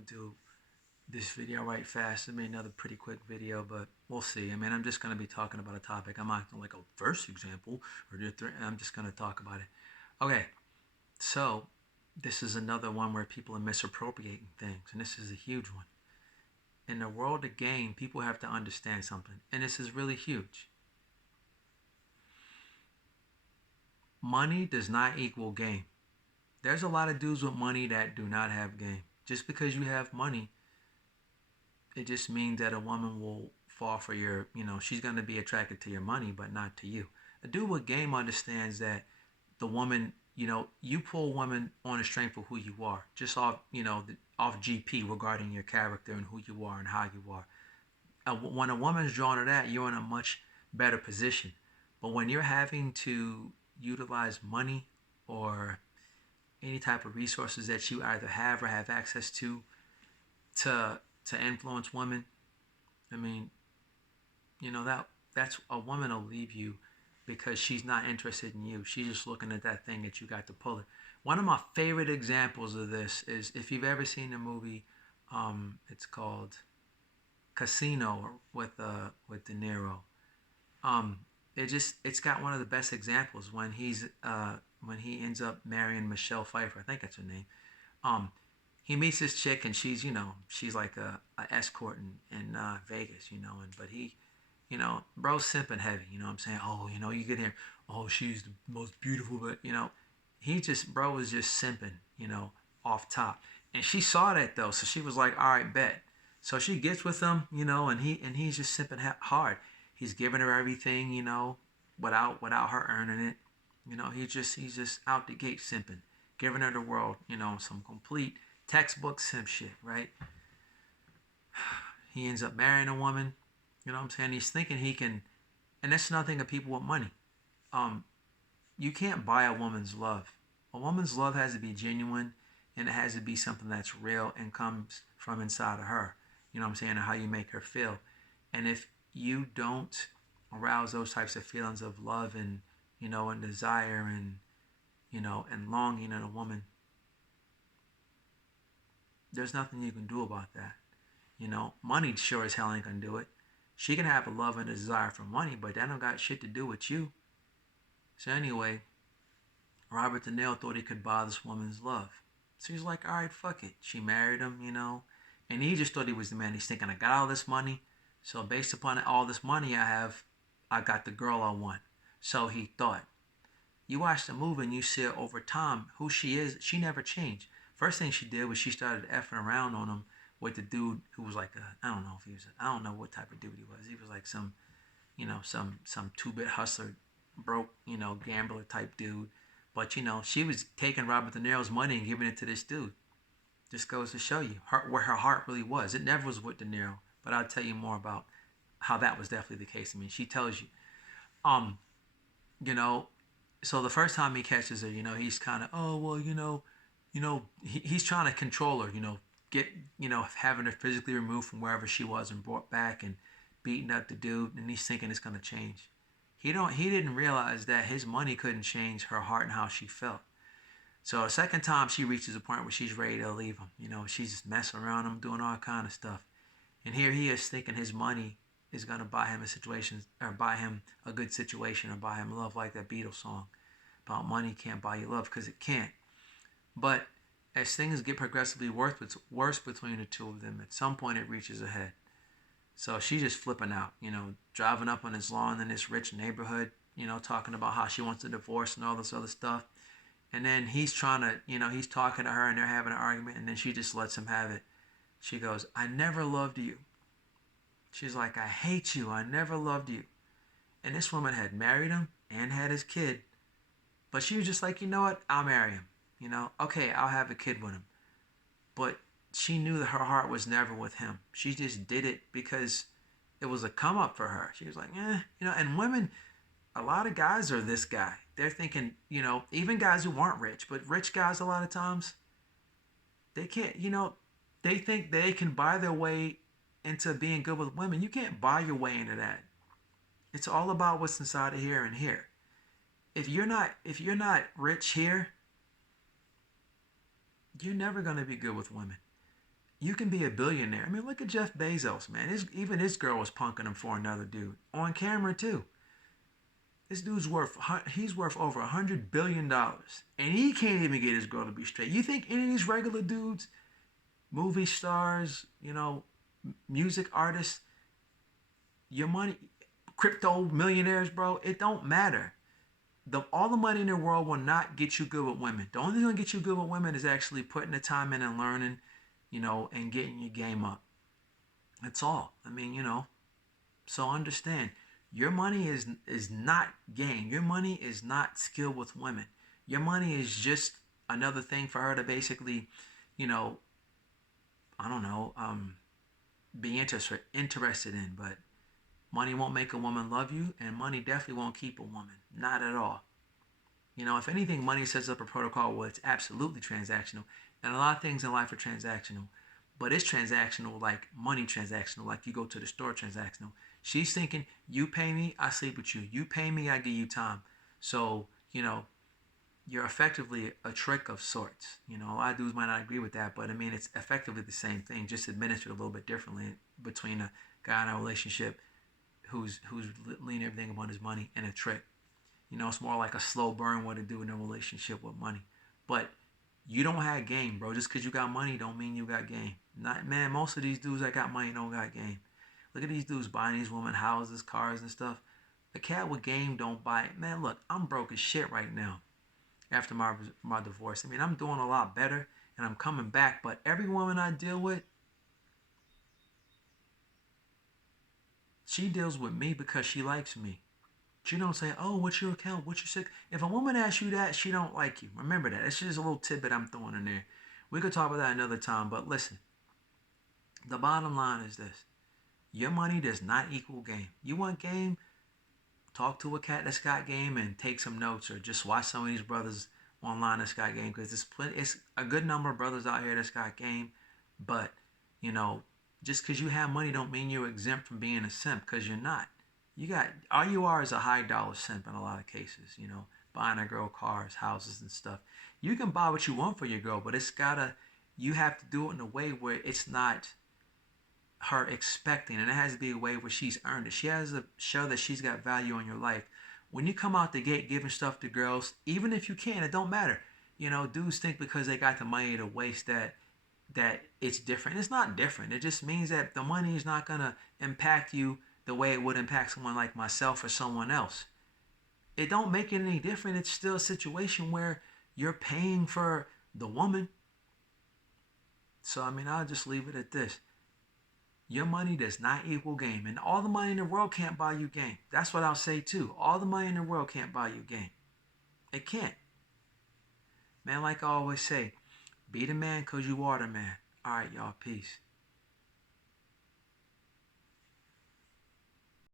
gonna do this video right fast. I mean, another pretty quick video, but we'll see. I mean, I'm just gonna be talking about a topic. I'm not gonna like a first example or I'm just gonna talk about it. Okay, so this is another one where people are misappropriating things, and this is a huge one. In the world of game, people have to understand something, and this is really huge. Money does not equal game. There's a lot of dudes with money that do not have game. Just because you have money, it just means that a woman will fall for your, she's going to be attracted to your money, but not to you. A dude with game understands that the woman, you pull women on the strength of who you are, just off, off GP regarding your character and who you are and how you are. When a woman's drawn to that, you're in a much better position. But when you're having to utilize money or any type of resources that you either have or have access to to influence women, I mean, that's a woman will leave you because she's not interested in you. She's just looking at that thing that you got to pull it. One of my favorite examples of this is if you've ever seen the movie, it's called Casino with De Niro. It's got one of the best examples when when he ends up marrying Michelle Pfeiffer. I think that's her name. Um, he meets this chick and she's like a escort in Vegas, and but bro's simping heavy, you know what I'm saying? Oh, you get here, oh, she's the most beautiful, but bro was just simping, off top. And she saw that though, so she was like, all right, bet. So she gets with him, and he's just simping hard. He's giving her everything, without her earning it. He's just out the gate simping, giving her the world, some complete textbook simp shit, right? He ends up marrying a woman, you know what I'm saying? He's thinking he can, and that's nothing of people with money. Um, you can't buy a woman's love. A woman's love has to be genuine, and it has to be something that's real and comes from inside of her. You know what I'm saying? And how you make her feel. And if you don't arouse those types of feelings of love and desire and longing in a woman, there's nothing you can do about that. Money sure as hell ain't gonna do it. She can have a love and a desire for money, but that don't got shit to do with you. So anyway, Robert De Niro thought he could buy this woman's love. So he's like, all right, fuck it. She married him, and he just thought he was the man. He's thinking, I got all this money, so based upon all this money I have, I got the girl I want. So he thought. You watch the movie and you see it over time who she is. She never changed. First thing she did was she started effing around on him with the dude who was like I don't know if he was I don't know what type of dude he was. He was like some 2-bit hustler, broke, gambler type dude. But she was taking Robert De Niro's money and giving it to this dude. Just goes to show you where her heart really was. It never was with De Niro, but I'll tell you more about how that was definitely the case. I mean, she tells you, um, you know, so the first time he catches her, he's kind of, oh well, he's trying to control her, get, having her physically removed from wherever she was and brought back and beating up the dude, and he's thinking it's gonna change. He didn't realize that his money couldn't change her heart and how she felt. So the second time she reaches a point where she's ready to leave him, she's just messing around him, doing all kind of stuff. And here he is thinking his money is gonna buy him a situation or buy him a good situation or buy him love, like that Beatles song about money can't buy you love, because it can't. But as things get progressively worse between the two of them, at some point it reaches a head. So she's just flipping out, driving up on his lawn in this rich neighborhood, talking about how she wants a divorce and all this other stuff. And then he's trying to, he's talking to her and they're having an argument, and then she just lets him have it. She goes, I never loved you. She's like, I hate you. I never loved you. And this woman had married him and had his kid. But she was just like, you know what? I'll marry him. Okay, I'll have a kid with him. But she knew that her heart was never with him. She just did it because it was a come up for her. She was like, and women, a lot of guys are this guy. They're thinking, even guys who aren't rich, but rich guys a lot of times, they can't, they think they can buy their way into being good with women. You can't buy your way into that. It's all about what's inside of here and here. If you're not rich here, you're never gonna be good with women. You can be a billionaire. I mean, look at Jeff Bezos, man. Even his girl was punking him for another dude on camera too. This dude's he's worth over $100 billion, and he can't even get his girl to be straight. You think any of these regular dudes, movie stars, music artists, your money, crypto millionaires, bro, it don't matter. All the money in the world will not get you good with women. The only thing gonna get you good with women is actually putting the time in and learning, and getting your game up. That's all. I mean, so understand, your money is not game. Your money is not skill with women. Your money is just another thing for her to basically, you know, I don't know, be interested in. But money won't make a woman love you, and money definitely won't keep a woman. Not at all. If anything, money sets up a protocol where it's absolutely transactional. And a lot of things in life are transactional. But it's transactional like money transactional, like you go to the store transactional. She's thinking, you pay me, I sleep with you. You pay me, I give you time. So, you're effectively a trick of sorts. A lot of dudes might not agree with that, but I mean, it's effectively the same thing, just administered a little bit differently between a guy in a relationship who's leaning everything upon his money and a trick. It's more like a slow burn what to do in a relationship with money. But you don't have game, bro. Just because you got money don't mean you got game. Not man, most of these dudes that got money don't got game. Look at these dudes buying these women houses, cars, and stuff. A cat with game don't buy it. Man, look, I'm broke as shit right now after my divorce. I mean, I'm doing a lot better and I'm coming back, but every woman I deal with, she deals with me because she likes me. She don't say, "Oh, what's your account? What's your sick?" If a woman asks you that, she don't like you. Remember that. It's just a little tidbit I'm throwing in there. We could talk about that another time, but listen. The bottom line is this: your money does not equal game. You want game? Talk to a cat that's got game and take some notes, or just watch some of these brothers online that's got game, because it's a good number of brothers out here that's got game. But you know, just because you have money don't mean you're exempt from being a simp, because you're not. You got all you are is a high dollar simp in a lot of cases. Buying a girl cars, houses, and stuff. You can buy what you want for your girl, but you have to do it in a way where it's not her expecting, and it has to be a way where she's earned it. She has to show that she's got value in your life. When you come out the gate giving stuff to girls, even if you can, it don't matter. Dudes think because they got the money to waste that it's different. It's not different. It just means that the money is not gonna impact you the way it would impact someone like myself or someone else. It don't make it any different. It's still a situation where you're paying for the woman. So I mean, I'll just leave it at this. Your money does not equal game. And all the money in the world can't buy you game. That's what I'll say too. All the money in the world can't buy you game. It can't. Man, like I always say, be the man because you are the man. All right, y'all. Peace.